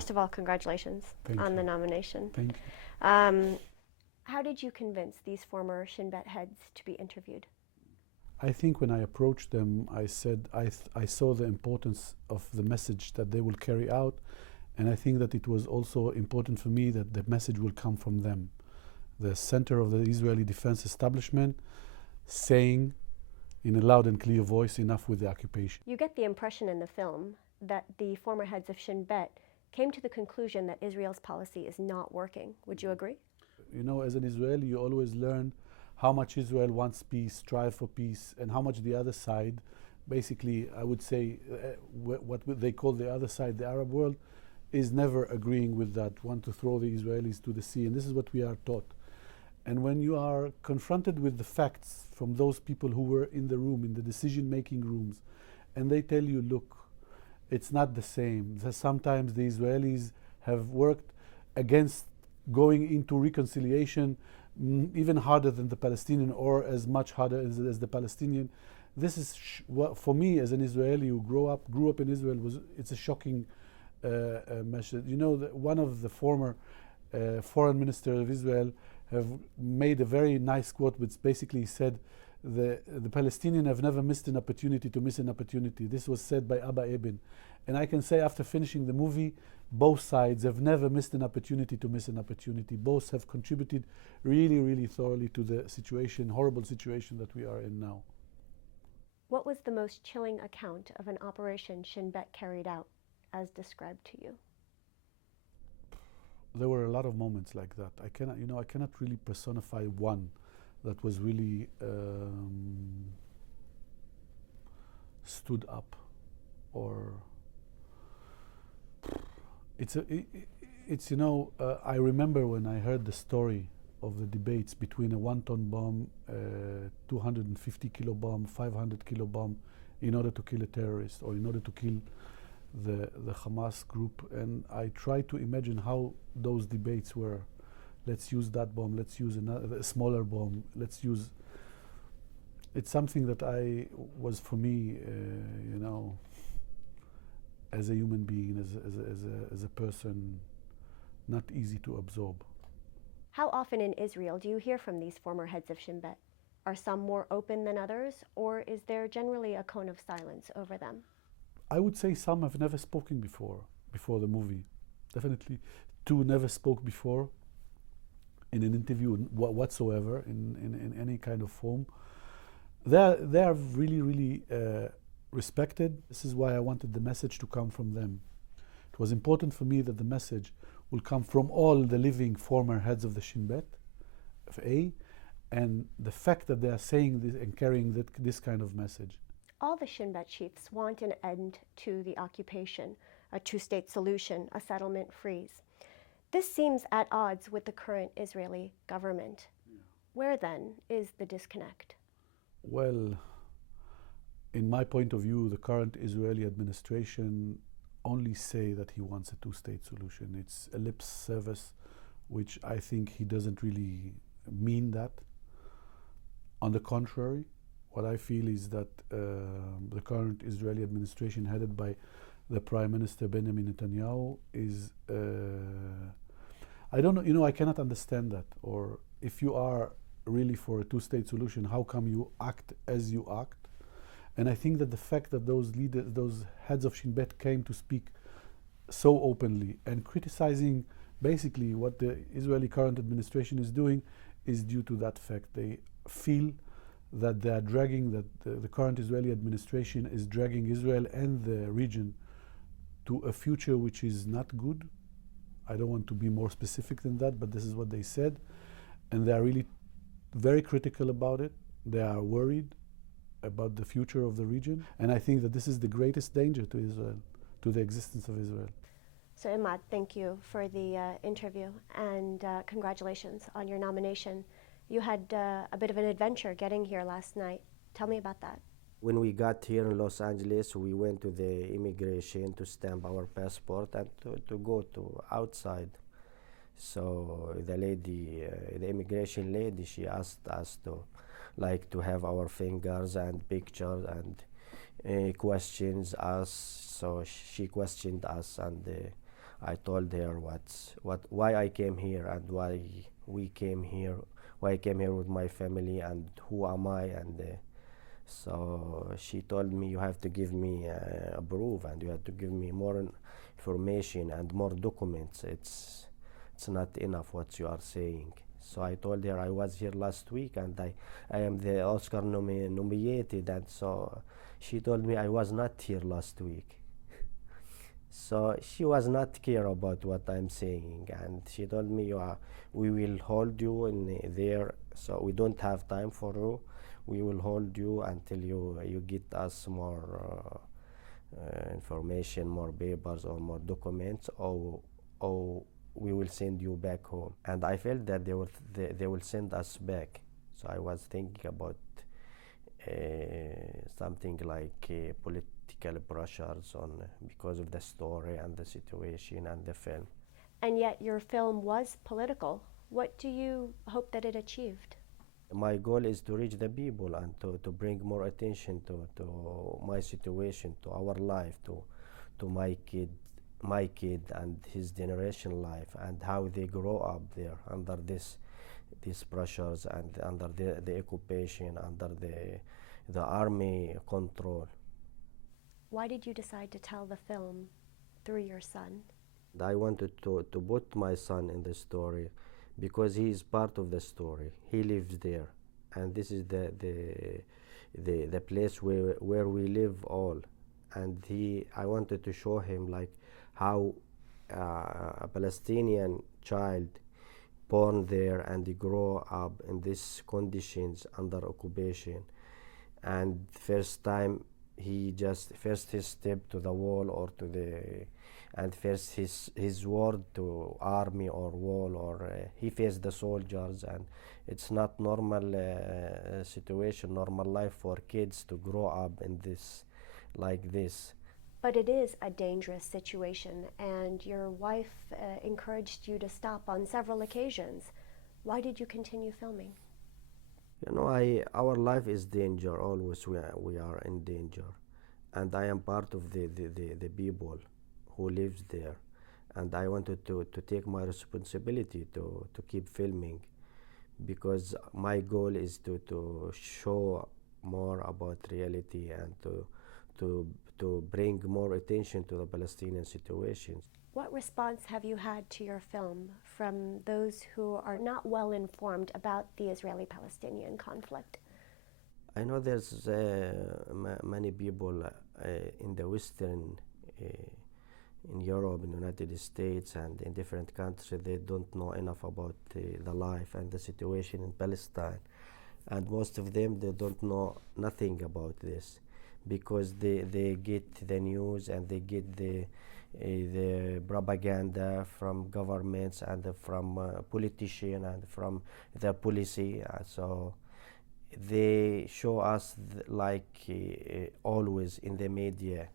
First of all, congratulations on the nomination. Thank you. How did you convince these former Shin Bet heads to be interviewed? I think when I approached them, I said I saw the importance of the message that they will carry out, and I think that it was also important for me that the message will come from them, the center of the Israeli defense establishment, saying in a loud and clear voice, enough with the occupation. You get the impression in the film that the former heads of Shin Bet came to the conclusion that Israel's policy is not working. Would you agree? You know, as an Israeli, you always learn how much Israel wants peace, strive for peace, and how much the other side, basically, I would say, what they call the other side, the Arab world, is never agreeing with that, want to throw the Israelis to the sea, and this is what we are taught. And when you are confronted with the facts from those people who were in the room, in the decision-making rooms, and they tell you, look, it's not the same. Sometimes the Israelis have worked against going into reconciliation even harder than the Palestinian, or as much harder as the Palestinian. This is for me as an Israeli who grew up in Israel, it's a shocking message. You know, one of the former foreign ministers of Israel have made a very nice quote, which basically said the Palestinians have never missed an opportunity to miss an opportunity. This was said by Abba Eban. And I can say after finishing the movie, both sides have never missed an opportunity to miss an opportunity. Both have contributed really, really thoroughly to the situation, horrible situation that we are in now. What was the most chilling account of an operation Shin Bet carried out, as described to you? There were a lot of moments like that. I cannot really personify one that was really stood up, or I remember when I heard the story of the debates between a 1-ton bomb, 250 kilo bomb, 500 kilo bomb, in order to kill a terrorist or in order to kill the Hamas group, and I tried to imagine how those debates were. Let's use that bomb, let's use a smaller bomb, let's use... It's something that was for me, as a human being, as a person, not easy to absorb. How often in Israel do you hear from these former heads of Shin Bet? Are some more open than others, or is there generally a cone of silence over them? I would say some have never spoken before the movie. Definitely two never spoke before in an interview whatsoever, in any kind of form. They are really, really respected. This is why I wanted the message to come from them. It was important for me that the message will come from all the living former heads of the Shin Bet, and the fact that they are saying this and carrying this kind of message. All the Shin Bet chiefs want an end to the occupation, a two-state solution, a settlement freeze. This seems at odds with the current Israeli government. Where then is the disconnect? Well, in my point of view, the current Israeli administration only say that he wants a two-state solution. It's a lip service, which I think he doesn't really mean that. On the contrary, what I feel is that the current Israeli administration, headed by the Prime Minister Benjamin Netanyahu, is I don't know, I cannot understand that. Or if you are really for a two-state solution, how come you act as you act? And I think that the fact that those leaders, those heads of Shin Bet came to speak so openly and criticizing basically what the Israeli current administration is doing is due to that fact. They feel that they are dragging, that the current Israeli administration is dragging Israel and the region to a future which is not good. I don't want to be more specific than that, but this is what they said. And they are really very critical about it. They are worried about the future of the region. And I think that this is the greatest danger to Israel, to the existence of Israel. So Emad, thank you for the interview, and congratulations on your nomination. You had a bit of an adventure getting here last night. Tell me about that. When we got here in Los Angeles, we went to the immigration to stamp our passport and to go to outside. So the lady, the immigration lady, she asked us to have our fingers and pictures, and questions us. So she questioned us, and I told her why I came here and why we came here, why I came here with my family and who am I, and so she told me, you have to give me a proof and you have to give me more information and more documents. It's not enough what you are saying. So I told her I was here last week and I am the Oscar nominated, and so she told me I was not here last week. So she was not care about what I'm saying, and she told me, we will hold you in there, so we don't have time for you. We will hold you until you get us more information, more papers or more documents, or we will send you back home. And I felt that they will send us back. So I was thinking about something like political pressures on because of the story and the situation and the film. And yet your film was political. What do you hope that it achieved? My goal is to reach the people and to bring more attention to my situation, to our life, to my kid and his generation life, and how they grow up there under these pressures and under the occupation, under the army control. Why did you decide to tell the film through your son? I wanted to put my son in the story because he is part of the story. He lives there, and this is the place where we live all. And I wanted to show him like how a Palestinian child born there and he grow up in these conditions under occupation, and first time he just first his step to the wall or to the and first his word to army or wall, or he faced the soldiers, and it's not normal situation, normal life for kids to grow up in this like this. But it is a dangerous situation, and your wife encouraged you to stop on several occasions. Why did you continue filming? You know, our life is danger, always we are in danger, and I am part of the people who lives there, and I wanted to take my responsibility to keep filming, because my goal is to show more about reality and to bring more attention to the Palestinian situations. What response have you had to your film from those who are not well informed about the Israeli-Palestinian conflict? I know there's many people in the Western, in Europe, in the United States, and in different countries, they don't know enough about the life and the situation in Palestine. And most of them, they don't know nothing about this, because they get the news and they get the propaganda from governments and from politicians and from the policy. So they show us always in the media,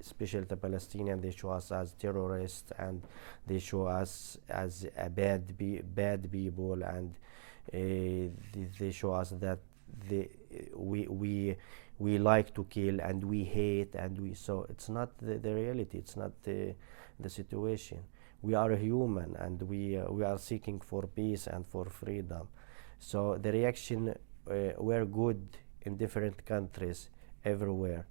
especially the Palestinian, they show us as terrorists, and they show us as a bad people, and they show us that we like to kill and we hate, and so it's not the reality, it's not the situation. We are human, and we are seeking for peace and for freedom. So the reaction were good in different countries everywhere,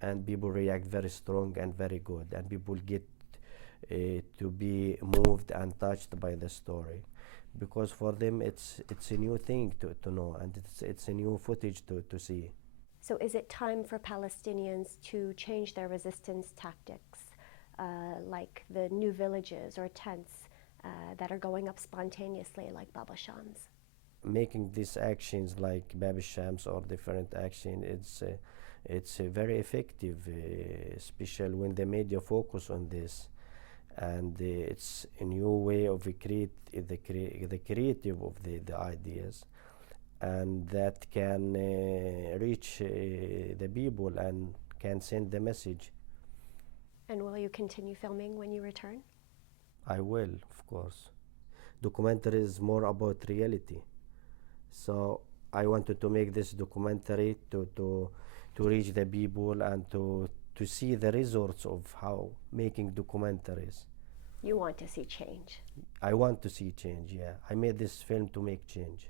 and people react very strong and very good, and people get to be moved and touched by the story, because for them it's a new thing to know, and it's a new footage to see. So is it time for Palestinians to change their resistance tactics, like the new villages or tents that are going up spontaneously like Baba Shams? Making these actions like Baba Shams or different action, it's very effective, especially when the media focus on this, and it's a new way of the creative of the ideas, and that can reach the people and can send the message. And will you continue filming when you return? I will, of course. Documentary is more about reality, so I wanted to make this documentary to reach the people and to see the results of how making documentaries. You want to see change. I want to see change, yeah. I made this film to make change.